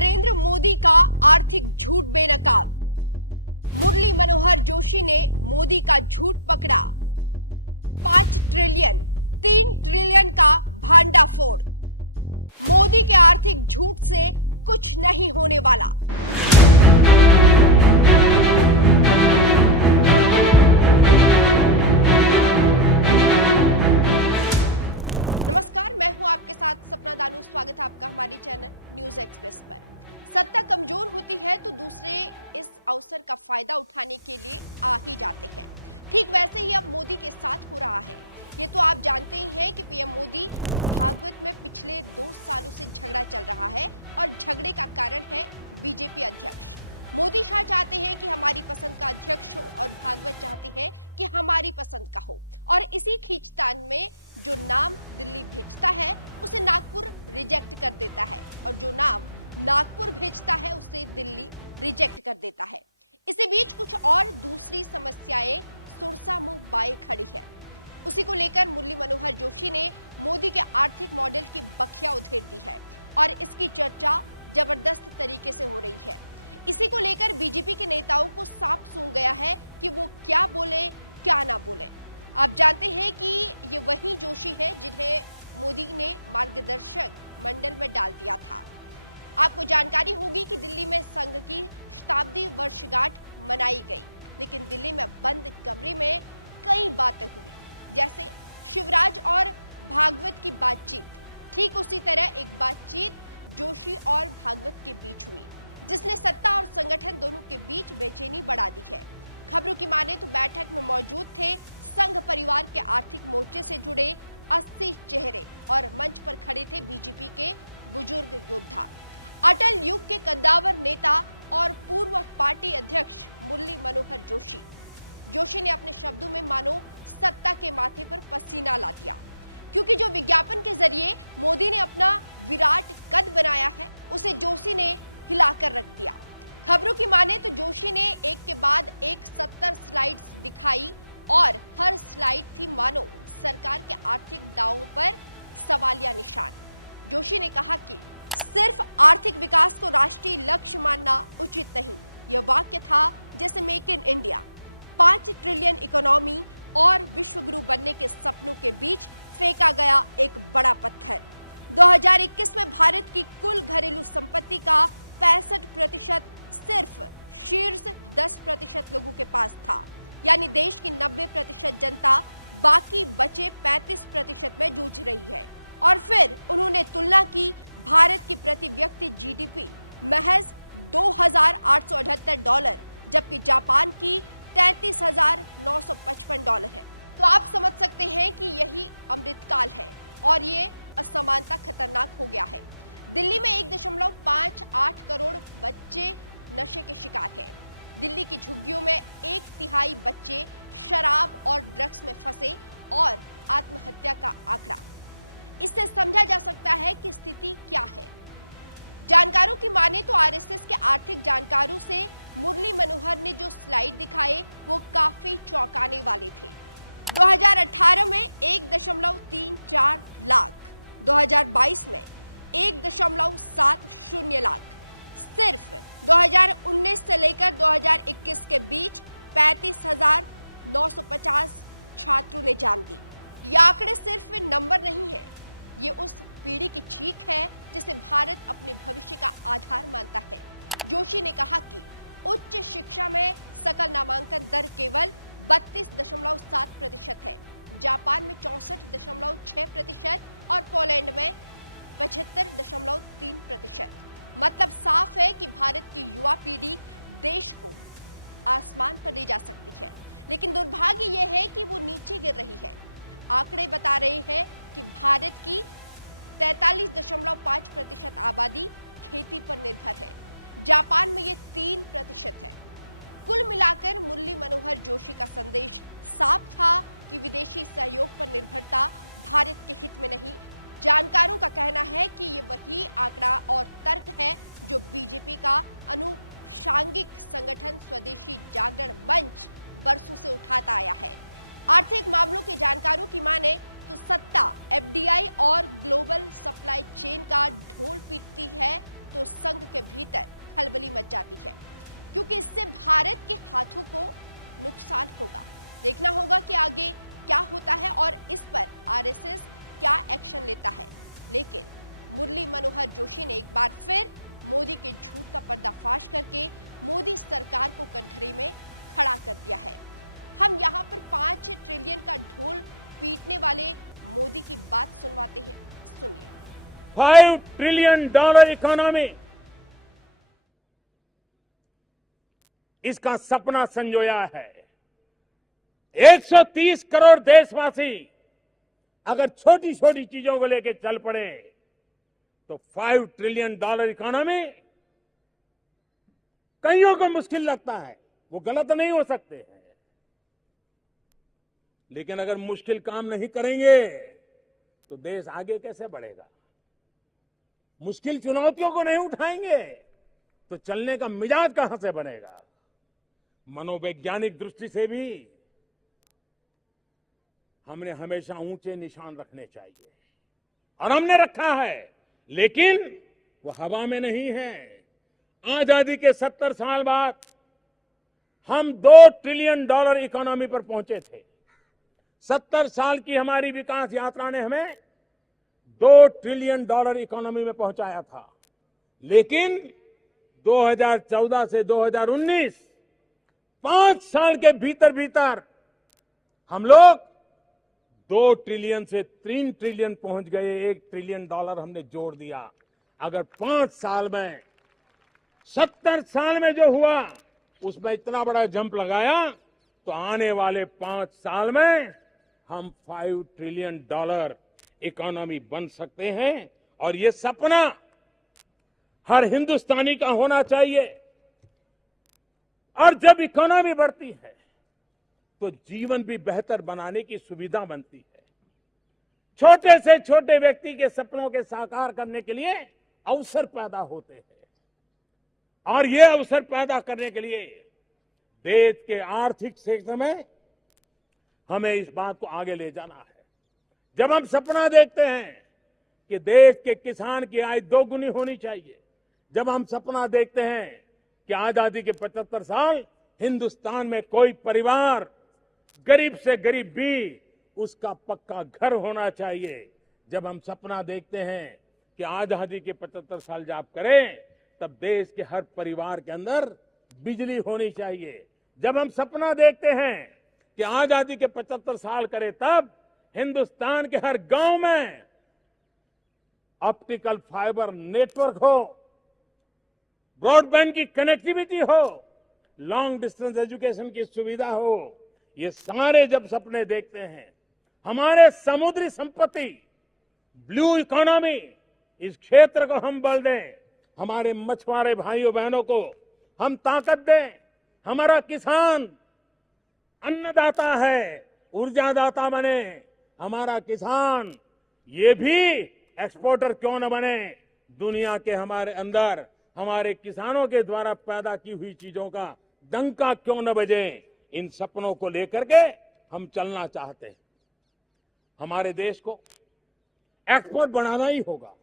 नरेंद्र मोदी का आर्थिक झूठ बेनकाब। मुरली मनोहर जोशी ने मोदी का झूठ पकड़ा। 5 ट्रिलियन 3 ट्रिलियन का भांडाफोड़। मोदी के आर्थिक झूठ से कुछ नहीं होने वाला। नमस्कार, मैं हूं आपके साथ सपना दानू। स्वागत है आपका हमारी चैनल न्यूज एक्सप्रेस पर। सत्ता कमजोर होती है तो दूसरे इस अवसर का फायदा उठाने के लिए आ ही जाते हैं। ठीक वैसे ही अब मोदी के साथ हो रहा है। ये तो आप जानते ही हैं कि पीएम मोदी भागवत में पिछले 2 सालों से झगड़ा चल रहा है और झगड़े का कारण है बीजेपी अध्यक्ष। मोदी शाह चाहते हैं कि हमारी पसंद का अध्यक्ष हो और भागवत चाहते हैं कि हमारी पसंद का हो, और इसी खींचतान में जो नाम दिल्ली भेजता है उसे नागपुर रिजेक्ट कर देता है, और जो नाम नागपुर भेजता है उसे दिल्ली रिजेक्ट कर देता है। इसी बीच कुछ और दूसरी समस्याएं सुरसा मुंह बाए खड़ी है। उसी को लेकर मुरली मनोहर जोशी ने मोदी के आर्थिक मॉडल की बखिया उधेड़ दी है और इसकी चर्चा जबरदस्त तरीके से हो रही है। इसी को लेकर बीजेपी के नेताओं को साफ सूंघ गया है कि वो क्या बोले क्या ना बोले। आप जानते हैं कि ये वही जोशी है जिन्हें मोदी ने मार्गदर्शक मंडल में डाल दिया था। आपको जानकारी होगी कि दिल्ली में संघ की शताब्दी वर्षगांठ मनाई गई, लेकिन दिल्ली में बंद कमरे में कई बातें हुई, जैसे शिवराज और भागवत की बातचीत। ठीक उसी तरह एक बातचीत जोशी और भागवत के बीच हुई, जिसने सत्ता और संगठन दोनों के बीच बेचैनी बढ़ा दी है। खबरों की माने तो बैठक में मौजूद थे संघ परिवार के आर्थिक मोर्चे से जुड़े 80 चेहरे और मंच पर खड़े थे बीजेपी के बुजुर्ग योद्धा, अटल युग के कद्दावर नेता और पूर्व पार्टी अध्यक्ष मुरली मनोहर जोशी। जोशी ने अपने शब्दों में मानो सत्ता के माथे पर पसीना ला दिया, क्योंकि जो विज्ञापन के जरिए मोदी ने अपना विराट कद बनाया है उसे जोशी ने हिलाकर रख दिया। खबरों की माने तो जोशी ने एक के बाद एक 70 स्लाइड्स दिखाई और हर स्लाइड थी मानो सरकार के आर्थिक दावों पर सवालिया निशान। जोशी ने कहा कि सिर्फ आर्थिक विकास को राष्ट्रीय लक्ष्य मानना उचित नहीं। यह वाक्य था जैसे make in India, 5 trillion economy और विश्व गुरु बनने के सपनों के बीच फेंका गया एक बड़ा पत्थर। 2021 में भारत की कुल घरेलू संपत्ति का 65% सिर्फ शीर्ष 10% लोगों के पास था, यानी देश की 90% जनता बाकी बचे 35% में जूझ रही है। और फिर उन्होंने तुलना की भारत की प्रति व्यक्ति जीडीपी महज $2,878, जबकि जापान की $33,955 है। तो आप समझ सकते हैं कि यही अमृतकाल है और ये असमानता खतरनाक हो गया है। दिल्ली में 1.58 करोड़ बच्चे नशे के शिकार हैं। दिल्ली की झुग्गियों में 1/3 बच्चे शराब और ड्रग्स में फंसे और आत्महत्या का आंकड़ा। इससे समझा जा सकता है कि स्थिति क्या है। जानकारों की माने तो आरएसएस के आर्थिक जानकारों से मुरली मनोहर ने जो स्लाइड दिखाए वो काफी चौंकाने वाले थे। 2018 में 1.34 लाख, 2022 में 1.70 लाख। सिर्फ 2019 से लेकर 2021 के बीच 35,950 छात्रों ने जान दी। ये आंकड़े सिर्फ नंबर नहीं है, ये उस पीढ़ी की चीख है जिसे भारत अपने भविष्य का आधार मानता है। जोशी ने कहा कि उच्च शिक्षा में सकल नामांकन दर केवल 32.7% है, जापान में 64.6% और पोलैंड में 75.3%। मतलब साफ है कि भारत की युवा पीढ़ी देश को आसमान पर ले जा सकती है, लेकिन दुर्भाग्य यह है कि वो नीचे गिर रही है। आंकड़े बता रहे हैं कि भारत की 43.5% आबादी खेती पर निर्भर है, जापान में ये 3% है। कुल मिलाकर मुरली मनोहर जोशी का संदेश साफ था कि विदेशी सहयोग पर निर्भरता भारत के हित में नहीं। जानकारों का कहना है कि ये वही आंकड़ा और तर्क है जो बीजेपी का अनुषांगिक संगठन स्वदेशी जागरण मंच बरसों से उठाता आया है। आर्थिक मामलों के जानकारों की माने तो सत्ता एफडीआई और ग्लोबल सप्लाई चेन का ढोल पीटती है तो संघ के भीतर खलबली मच जाती है, क्योंकि इससे भारत के हाथों को नुकसान होगा। देखना होगा कि आगे क्या होता है और इस पर आरएसएस क्या एक्शन लेता है। लेकिन मुरली मनोहर जोशी ने एक बार फिर मोदी के झूठ का पर्दाफाश करके मोदी सरकार को कटघरे में खड़ा कर दिया है। हम यहाँ पर 5 ट्रिलियन का ढोल पीटने वाले मोदी की बात सुनवाते हैं, सुनिए। $5 ट्रिलियन इकोनॉमी, इसका सपना संजोया है। 130 करोड़ देशवासी अगर छोटी छोटी चीजों को लेकर चल पड़े तो $5 ट्रिलियन इकोनॉमी कईयों को मुश्किल लगता है, वो गलत नहीं हो सकते हैं, लेकिन अगर मुश्किल काम नहीं करेंगे तो देश आगे कैसे बढ़ेगा? मुश्किल चुनौतियों को नहीं उठाएंगे तो चलने का मिजाज कहां से बनेगा? मनोवैज्ञानिक दृष्टि से भी हमने हमेशा ऊंचे निशान रखने चाहिए और हमने रखा है, लेकिन वो हवा में नहीं है। आजादी के 70 साल बाद हम $2 ट्रिलियन इकोनॉमी पर पहुंचे थे। 70 साल की हमारी विकास यात्रा ने हमें $2 ट्रिलियन इकोनॉमी में पहुंचाया था, लेकिन 2014 से 2019 5 साल के भीतर भीतर हम लोग 2 ट्रिलियन से 3 ट्रिलियन पहुंच गए। $1 ट्रिलियन हमने जोड़ दिया। अगर 5 साल में 70 साल में जो हुआ उसमें इतना बड़ा जंप लगाया तो आने वाले 5 साल में हम $5 ट्रिलियन इकोनॉमी बन सकते हैं और ये सपना हर हिंदुस्तानी का होना चाहिए। और जब इकोनॉमी बढ़ती है तो जीवन भी बेहतर बनाने की सुविधा बनती है। छोटे से छोटे व्यक्ति के सपनों के साकार करने के लिए अवसर पैदा होते हैं और ये अवसर पैदा करने के लिए देश के आर्थिक क्षेत्र में हमें इस बात को आगे ले जाना है। जब हम सपना देखते हैं कि देश के किसान की आय 2 गुनी होनी चाहिए, जब हम सपना देखते हैं कि आजादी के 75 साल हिंदुस्तान में कोई परिवार गरीब से गरीब भी उसका पक्का घर होना चाहिए, जब हम सपना देखते हैं कि आजादी के 75 साल जब करें तब देश के हर परिवार के अंदर बिजली होनी चाहिए, जब हम सपना देखते हैं कि आजादी के 75 साल करे तब हिंदुस्तान के हर गांव में ऑप्टिकल फाइबर नेटवर्क हो, ब्रॉडबैंड की कनेक्टिविटी हो, लॉन्ग डिस्टेंस एजुकेशन की सुविधा हो, ये सारे जब सपने देखते हैं, हमारे समुद्री संपत्ति ब्लू इकोनॉमी, इस क्षेत्र को हम बल दें, हमारे मछुआरे भाइयों बहनों को हम ताकत दें, हमारा किसान अन्नदाता है, ऊर्जादाता बने, हमारा किसान ये भी एक्सपोर्टर क्यों न बने, दुनिया के हमारे अंदर हमारे किसानों के द्वारा पैदा की हुई चीजों का डंका क्यों न बजे। इन सपनों को लेकर के हम चलना चाहते हैं। हमारे देश को एक्सपोर्ट बढ़ाना ही होगा।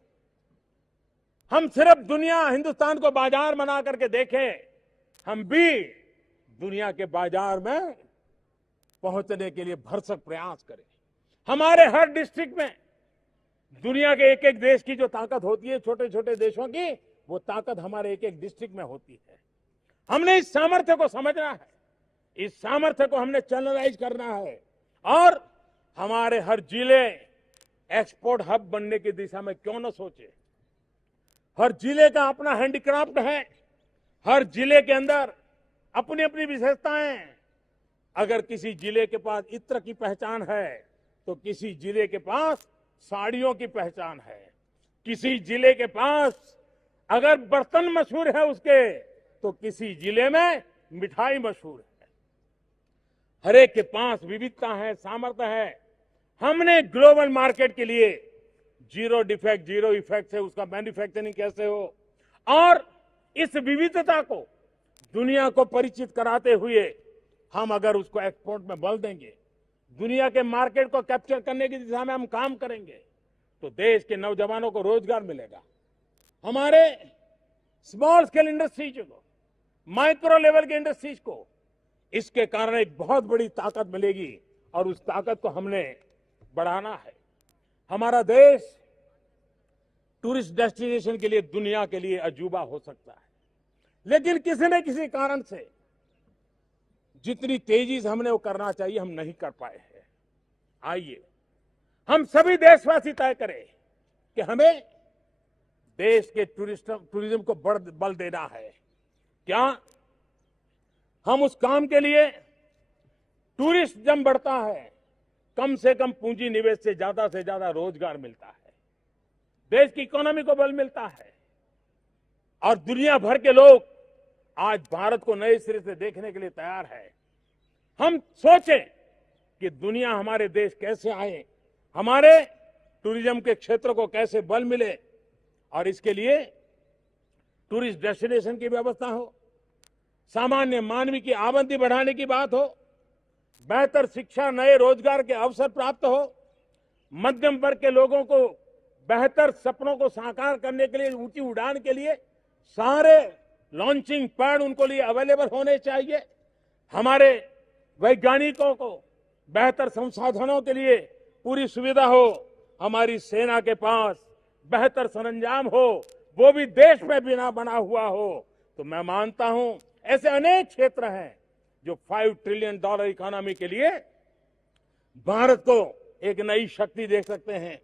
हम सिर्फ हिंदुस्तान को बाजार बना करके देखें, हम भी दुनिया के बाजार में पहुंचने के लिए भरसक प्रयास करें। हमारे हर डिस्ट्रिक्ट में दुनिया के एक एक देश की जो ताकत होती है, छोटे छोटे देशों की, वो ताकत हमारे एक एक डिस्ट्रिक्ट में होती है। हमने इस सामर्थ्य को समझना है, इस सामर्थ्य को हमने चैनलाइज करना है और हमारे हर जिले एक्सपोर्ट हब बनने की दिशा में क्यों न सोचे। हर जिले का अपना हैंडीक्राफ्ट है, हर जिले के अंदर अपनी अपनी विशेषताएं। अगर किसी जिले के पास इत्र की पहचान है तो किसी जिले के पास साड़ियों की पहचान है, किसी जिले के पास अगर बर्तन मशहूर है उसके तो किसी जिले में मिठाई मशहूर है। हर एक के पास विविधता है, सामर्थ्य है। हमने ग्लोबल मार्केट के लिए जीरो डिफेक्ट जीरो इफेक्ट से उसका मैन्युफैक्चरिंग कैसे हो और इस विविधता को दुनिया को परिचित कराते हुए हम अगर उसको एक्सपोर्ट में बल देंगे, दुनिया के मार्केट को कैप्चर करने की दिशा में हम काम करेंगे तो देश के नौजवानों को रोजगार मिलेगा। हमारे स्मॉल स्केल इंडस्ट्रीज को, माइक्रो लेवल के इंडस्ट्रीज को, इसके कारण एक बहुत बड़ी ताकत मिलेगी और उस ताकत को हमने बढ़ाना है। हमारा देश टूरिस्ट डेस्टिनेशन के लिए, दुनिया के लिए अजूबा हो सकता है, लेकिन किसी न किसी कारण से जितनी तेजी से हमने वो करना चाहिए हम नहीं कर पाए हैं। आइए हम सभी देशवासी तय करें कि हमें देश के टूरिज्म को बल देना है। क्या हम उस काम के लिए, टूरिस्ट जब बढ़ता है कम से कम पूंजी निवेश से ज्यादा रोजगार मिलता है, देश की इकोनॉमी को बल मिलता है और दुनिया भर के लोग आज भारत को नए सिरे से देखने के लिए तैयार है। हम सोचें कि दुनिया हमारे देश कैसे आए, हमारे टूरिज्म के क्षेत्र को कैसे बल मिले और इसके लिए टूरिस्ट डेस्टिनेशन की व्यवस्था हो, सामान्य मानवी की आमदनी बढ़ाने की बात हो, बेहतर शिक्षा, नए रोजगार के अवसर प्राप्त हो, मध्यम वर्ग के लोगों को बेहतर सपनों को साकार करने के लिए, ऊंची उड़ान के लिए सारे लॉन्चिंग पैड उनको लिए अवेलेबल होने चाहिए। हमारे वैज्ञानिकों को बेहतर संसाधनों के लिए पूरी सुविधा हो, हमारी सेना के पास बेहतर सरंजाम हो, वो भी देश में बिना बना हुआ हो। तो मैं मानता हूं ऐसे अनेक क्षेत्र हैं जो $5 ट्रिलियन इकोनॉमी के लिए भारत को एक नई शक्ति दे सकते हैं।